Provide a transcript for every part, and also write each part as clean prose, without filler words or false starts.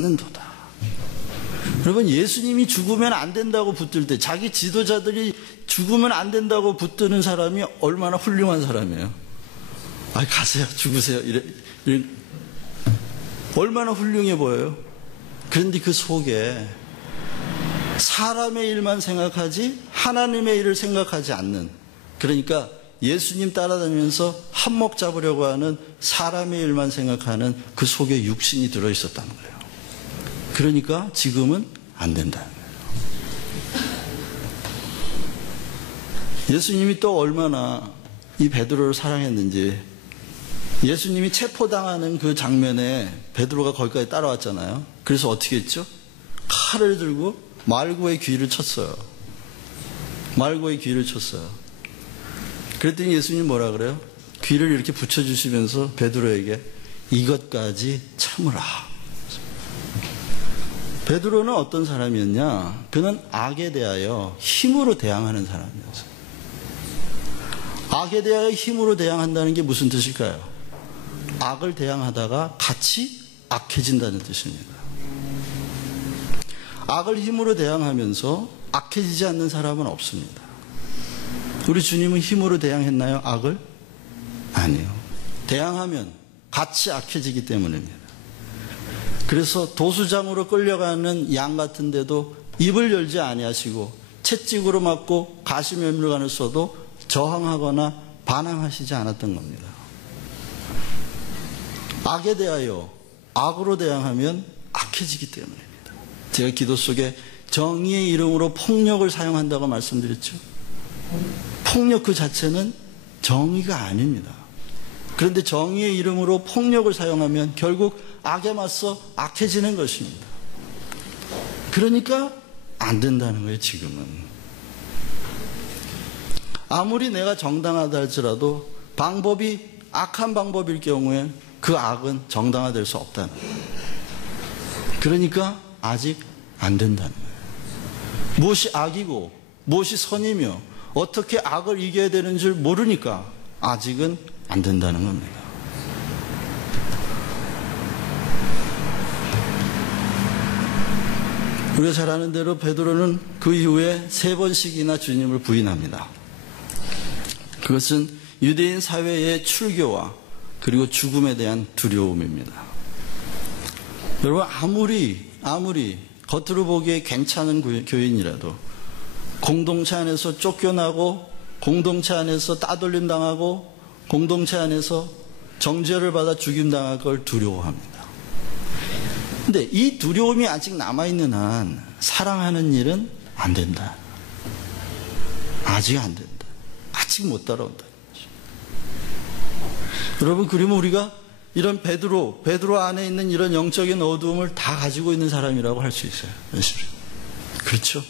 않는도다. 여러분, 예수님이 죽으면 안 된다고 붙들 때, 자기 지도자들이 죽으면 안 된다고 붙드는 사람이 얼마나 훌륭한 사람이에요. 아, 가세요, 죽으세요. 얼마나 훌륭해 보여요. 그런데 그 속에 사람의 일만 생각하지 하나님의 일을 생각하지 않는, 그러니까 예수님 따라다니면서 한몫 잡으려고 하는 사람의 일만 생각하는 그 속에 육신이 들어있었다는 거예요. 그러니까 지금은 안 된다는 거예요. 예수님이 또 얼마나 이 베드로를 사랑했는지, 예수님이 체포당하는 그 장면에 베드로가 거기까지 따라왔잖아요. 그래서 어떻게 했죠? 칼을 들고 말고의 귀를 쳤어요. 말고의 귀를 쳤어요. 그랬더니 예수님이 뭐라 그래요? 귀를 이렇게 붙여주시면서 베드로에게 이것까지 참으라. 베드로는 어떤 사람이었냐? 그는 악에 대하여 힘으로 대항하는 사람이었어요. 악에 대하여 힘으로 대항한다는 게 무슨 뜻일까요? 악을 대항하다가 같이 악해진다는 뜻입니다. 악을 힘으로 대항하면서 악해지지 않는 사람은 없습니다. 우리 주님은 힘으로 대항했나요? 악을? 아니요. 대항하면 같이 악해지기 때문입니다. 그래서 도수장으로 끌려가는 양 같은데도 입을 열지 아니하시고 채찍으로 맞고 가시면밀관을 써도 저항하거나 반항하시지 않았던 겁니다. 악에 대하여 악으로 대항하면 악해지기 때문입니다. 제가 기도 속에 정의의 이름으로 폭력을 사용한다고 말씀드렸죠. 폭력 그 자체는 정의가 아닙니다. 그런데 정의의 이름으로 폭력을 사용하면 결국 악에 맞서 악해지는 것입니다. 그러니까 안 된다는 거예요, 지금은. 아무리 내가 정당하다 할지라도 방법이 악한 방법일 경우에 그 악은 정당화될 수 없다는 거예요. 그러니까 아직 안 된다는 거예요. 무엇이 악이고 무엇이 선이며 어떻게 악을 이겨야 되는 줄 모르니까 아직은 안 된다는 겁니다. 우리가 잘 아는 대로 베드로는 그 이후에 3번씩이나 주님을 부인합니다. 그것은 유대인 사회의 출교와 그리고 죽음에 대한 두려움입니다. 여러분, 아무리 겉으로 보기에 괜찮은 교인이라도 공동체 안에서 쫓겨나고 공동체 안에서 따돌림 당하고 공동체 안에서 정죄를 받아 죽임당할 걸 두려워합니다. 근데 이 두려움이 아직 남아있는 한 사랑하는 일은 안 된다. 아직 안 된다. 아직 못 따라온다. 여러분, 그러면 우리가 이런 베드로 안에 있는 이런 영적인 어두움을 다 가지고 있는 사람이라고 할 수 있어요. 그렇죠?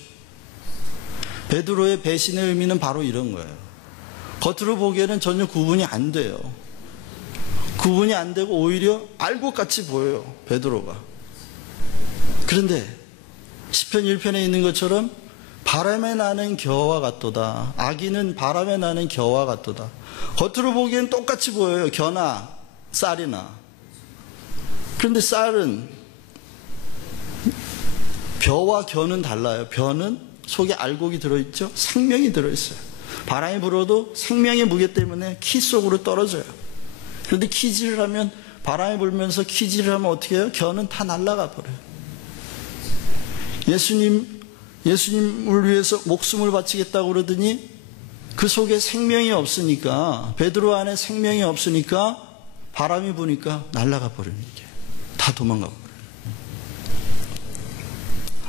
베드로의 배신의 의미는 바로 이런 거예요. 겉으로 보기에는 전혀 구분이 안 돼요. 구분이 안 되고 오히려 알고 같이 보여요, 베드로가. 그런데 시편 1편에 있는 것처럼 바람에 나는 겨와 같도다. 악인은 바람에 나는 겨와 같도다. 겉으로 보기엔 똑같이 보여요, 겨나 쌀이나. 그런데 쌀은 벼와 겨는 달라요. 벼는 속에 알곡이 들어있죠. 생명이 들어있어요. 바람이 불어도 생명의 무게 때문에 키 속으로 떨어져요. 그런데 키질을 하면, 바람이 불면서 키질을 하면 어떻게 해요? 겨는 다 날아가 버려요. 예수님을 위해서 목숨을 바치겠다고 그러더니 그 속에 생명이 없으니까, 베드로 안에 생명이 없으니까 바람이 부니까 날아가 버리는 게 다 도망가 버려요.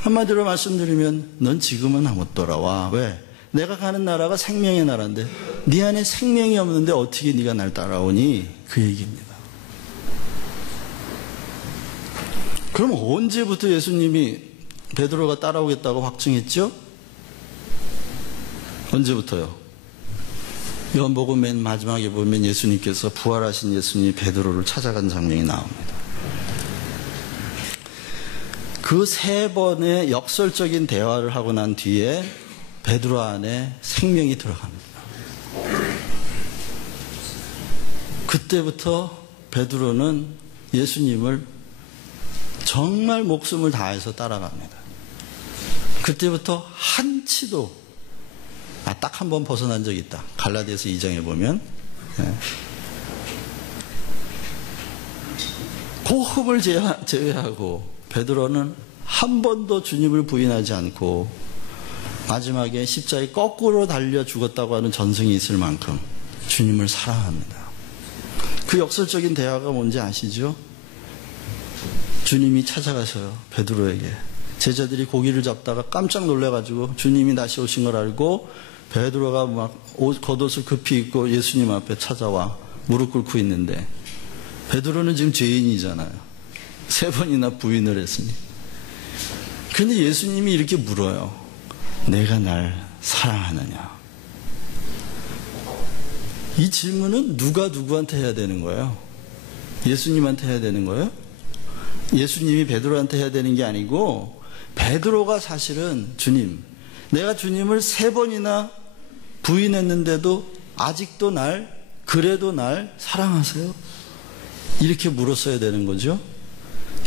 한마디로 말씀드리면 넌 지금은 못 돌아와. 왜? 내가 가는 나라가 생명의 나라인데 네 안에 생명이 없는데 어떻게 네가 날 따라오니? 그 얘기입니다. 그럼 언제부터 예수님이 베드로가 따라오겠다고 확증했죠? 언제부터요? 요한복음 맨 마지막에 보면 예수님께서, 부활하신 예수님이 베드로를 찾아간 장면이 나옵니다. 그 3번의 역설적인 대화를 하고 난 뒤에 베드로 안에 생명이 들어갑니다. 그때부터 베드로는 예수님을 정말 목숨을 다해서 따라갑니다. 그때부터 한치도 딱 한 번 벗어난 적이 있다. 갈라디아서 2장에 보면 고흡을 제외하고 베드로는 한 번도 주님을 부인하지 않고 마지막에 십자가에 거꾸로 달려 죽었다고 하는 전승이 있을 만큼 주님을 사랑합니다. 그 역설적인 대화가 뭔지 아시죠? 주님이 찾아가셔요. 베드로에게. 제자들이 고기를 잡다가 깜짝 놀라가지고 주님이 다시 오신 걸 알고 베드로가 막 겉옷을 급히 입고 예수님 앞에 찾아와 무릎 꿇고 있는데 베드로는 지금 죄인이잖아요. 3번이나 부인을 했으니. 그런데 예수님이 이렇게 물어요. 내가 날 사랑하느냐? 이 질문은 누가 누구한테 해야 되는 거예요? 예수님한테 해야 되는 거예요? 예수님이 베드로한테 해야 되는 게 아니고 베드로가 사실은 주님, 내가 주님을 3번이나 부인했는데도 아직도 그래도 날 사랑하세요? 이렇게 물었어야 되는 거죠.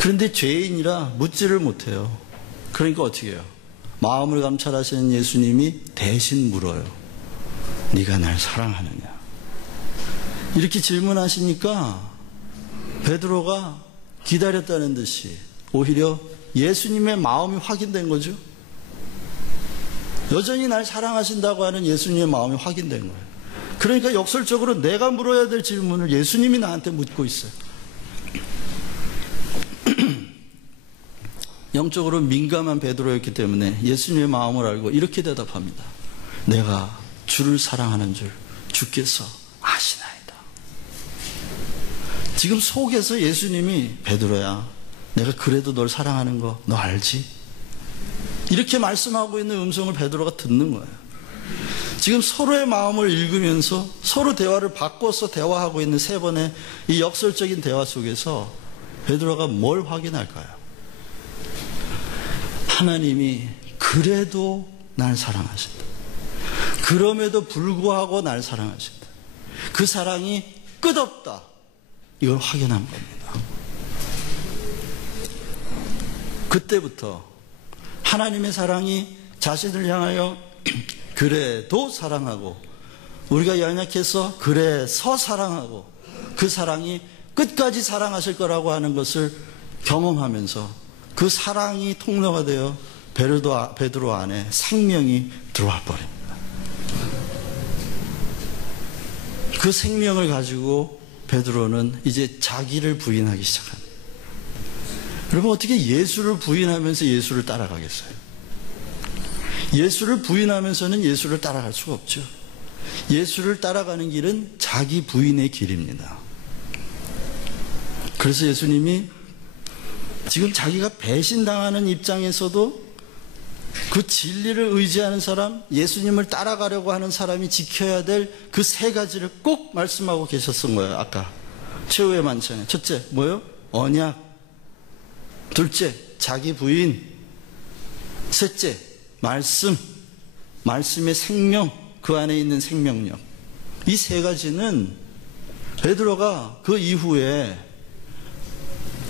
그런데 죄인이라 묻지를 못해요. 그러니까 어떻게 해요? 마음을 감찰하시는 예수님이 대신 물어요. 네가 날 사랑하느냐? 이렇게 질문하시니까 베드로가 기다렸다는 듯이 오히려 예수님의 마음이 확인된 거죠. 여전히 날 사랑하신다고 하는 예수님의 마음이 확인된 거예요. 그러니까 역설적으로 내가 물어야 될 질문을 예수님이 나한테 묻고 있어요. 영적으로 민감한 베드로였기 때문에 예수님의 마음을 알고 이렇게 대답합니다. 내가 주를 사랑하는 줄 주께서 아시나이다. 지금 속에서 예수님이 베드로야, 내가 그래도 널 사랑하는 거 너 알지? 이렇게 말씀하고 있는 음성을 베드로가 듣는 거예요. 지금 서로의 마음을 읽으면서 서로 대화를 바꿔서 대화하고 있는 3번의 이 역설적인 대화 속에서 베드로가 뭘 확인할까요? 하나님이 그래도 날 사랑하신다. 그럼에도 불구하고 날 사랑하신다. 그 사랑이 끝없다. 이걸 확인한 겁니다. 그때부터 하나님의 사랑이 자신을 향하여 그래도 사랑하고 우리가 연약해서 그래서 사랑하고 그 사랑이 끝까지 사랑하실 거라고 하는 것을 경험하면서 그 사랑이 통로가 되어 베드로 안에 생명이 들어와 버립니다. 그 생명을 가지고 베드로는 이제 자기를 부인하기 시작합니다. 여러분, 어떻게 예수를 부인하면서 예수를 따라가겠어요? 예수를 부인하면서는 예수를 따라갈 수가 없죠. 예수를 따라가는 길은 자기 부인의 길입니다. 그래서 예수님이 지금 자기가 배신당하는 입장에서도 그 진리를 의지하는 사람, 예수님을 따라가려고 하는 사람이 지켜야 될 그 3가지를 꼭 말씀하고 계셨던 거예요. 아까 최후의 만찬에. 첫째, 뭐요? 언약. 둘째, 자기 부인. 셋째, 말씀. 말씀의 생명, 그 안에 있는 생명력. 이 3가지는 베드로가 그 이후에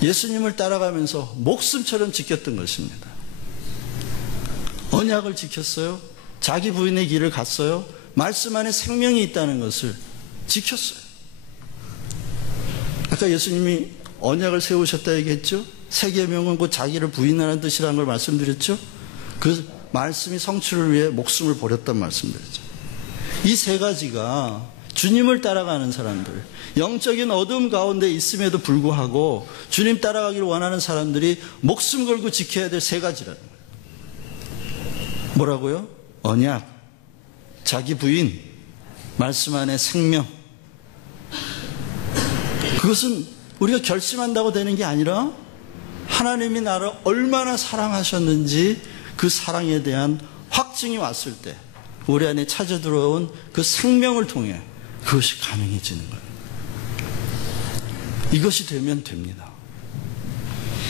예수님을 따라가면서 목숨처럼 지켰던 것입니다. 언약을 지켰어요. 자기 부인의 길을 갔어요. 말씀 안에 생명이 있다는 것을 지켰어요. 아까 예수님이 언약을 세우셨다 얘기했죠. 3계명은 곧 자기를 부인하는 뜻이라는 걸 말씀드렸죠. 그 말씀이 성취를 위해 목숨을 버렸단 말씀드렸죠. 이 3가지가 주님을 따라가는 사람들, 영적인 어둠 가운데 있음에도 불구하고 주님 따라가기를 원하는 사람들이 목숨 걸고 지켜야 될 3가지라는 거예요. 뭐라고요? 언약, 자기 부인, 말씀 안에 생명. 그것은 우리가 결심한다고 되는 게 아니라 하나님이 나를 얼마나 사랑하셨는지 그 사랑에 대한 확증이 왔을 때 우리 안에 찾아 들어온 그 생명을 통해 그것이 가능해지는 거예요. 이것이 되면 됩니다.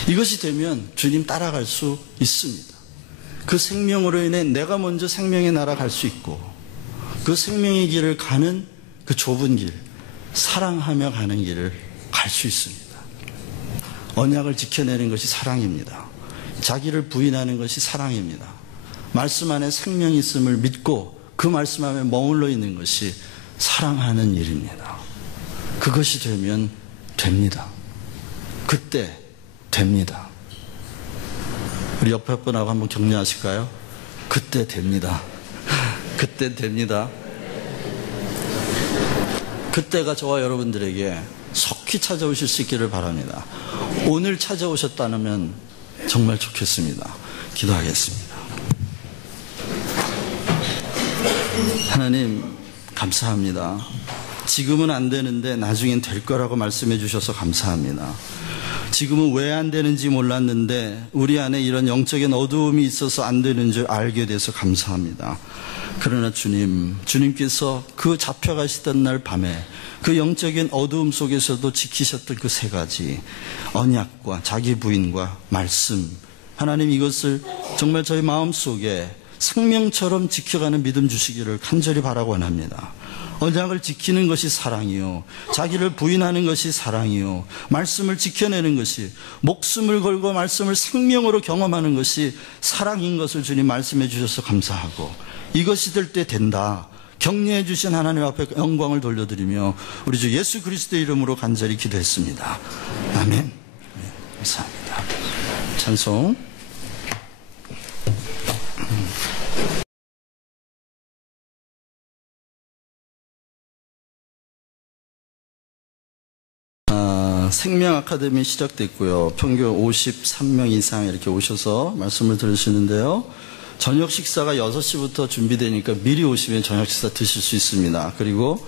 이것이 되면 주님 따라갈 수 있습니다. 그 생명으로 인해 내가 먼저 생명의 나라 갈 수 있고 그 생명의 길을 가는 그 좁은 길, 사랑하며 가는 길을 갈 수 있습니다. 언약을 지켜내는 것이 사랑입니다. 자기를 부인하는 것이 사랑입니다. 말씀 안에 생명이 있음을 믿고 그 말씀 안에 머물러 있는 것이 사랑하는 일입니다. 그것이 되면 됩니다. 그때 됩니다. 우리 옆에 분하고 한번 격려하실까요? 그때 됩니다. 그때 됩니다. 그때가 저와 여러분들에게 속히 찾아오실 수 있기를 바랍니다. 오늘 찾아오셨다면 정말 좋겠습니다. 기도하겠습니다. 하나님 감사합니다. 지금은 안 되는데 나중엔 될 거라고 말씀해 주셔서 감사합니다. 지금은 왜 안 되는지 몰랐는데 우리 안에 이런 영적인 어두움이 있어서 안 되는 줄 알게 돼서 감사합니다. 그러나 주님께서 그 잡혀가시던 날 밤에 그 영적인 어두움 속에서도 지키셨던 그 세 가지 언약과 자기 부인과 말씀, 하나님 이것을 정말 저희 마음속에 생명처럼 지켜가는 믿음 주시기를 간절히 바라고 원합니다. 언약을 지키는 것이 사랑이요, 자기를 부인하는 것이 사랑이요, 말씀을 지켜내는 것이, 목숨을 걸고 말씀을 생명으로 경험하는 것이 사랑인 것을 주님 말씀해 주셔서 감사하고, 이것이 될 때 된다 격려해 주신 하나님 앞에 영광을 돌려드리며 우리 주 예수 그리스도의 이름으로 간절히 기도했습니다. 아멘. 감사합니다. 찬송. 생명 아카데미 시작됐고요. 평균 53명 이상 이렇게 오셔서 말씀을 들으시는데요. 저녁 식사가 6시부터 준비되니까 미리 오시면 저녁 식사 드실 수 있습니다. 그리고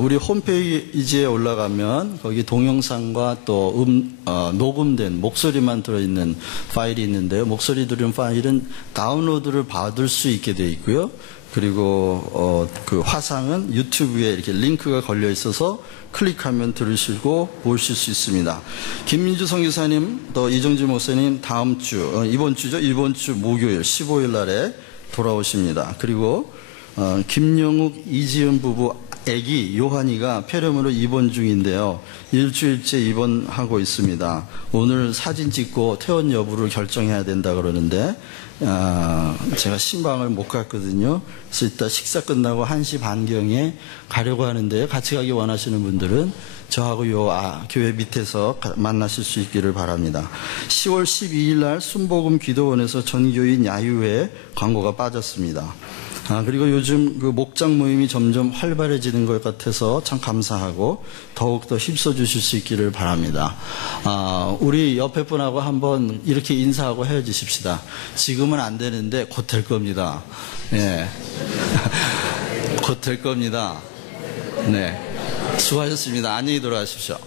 우리 홈페이지에 올라가면 거기 동영상과 또 녹음된 목소리만 들어있는 파일이 있는데요. 목소리 들은 파일은 다운로드를 받을 수 있게 되어 있고요. 그리고 그 화상은 유튜브에 이렇게 링크가 걸려 있어서 클릭하면 들으시고 보실 수 있습니다. 김민주 선교사님, 또 이정지 목사님 다음 주, 이번 주 목요일 15일 날에 돌아오십니다. 그리고 김영욱, 이지은 부부 아기 요한이가 폐렴으로 입원 중인데요. 일주일째 입원하고 있습니다. 오늘 사진 찍고 퇴원 여부를 결정해야 된다 그러는데 제가 신방을 못 갔거든요. 그래서 이따 식사 끝나고 1시 반경에 가려고 하는데요. 같이 가기 원하시는 분들은 저하고 교회 밑에서 만나실 수 있기를 바랍니다. 10월 12일 날 순복음 기도원에서 전교인 야유회 광고가 빠졌습니다. 그리고 요즘 그 목장 모임이 점점 활발해지는 것 같아서 참 감사하고 더욱더 힘써 주실 수 있기를 바랍니다. 우리 옆에 분하고 한번 이렇게 인사하고 헤어지십시다. 지금은 안 되는데 곧 될 겁니다. 예. 곧 될 겁니다. 네. 수고하셨습니다. 안녕히 돌아가십시오.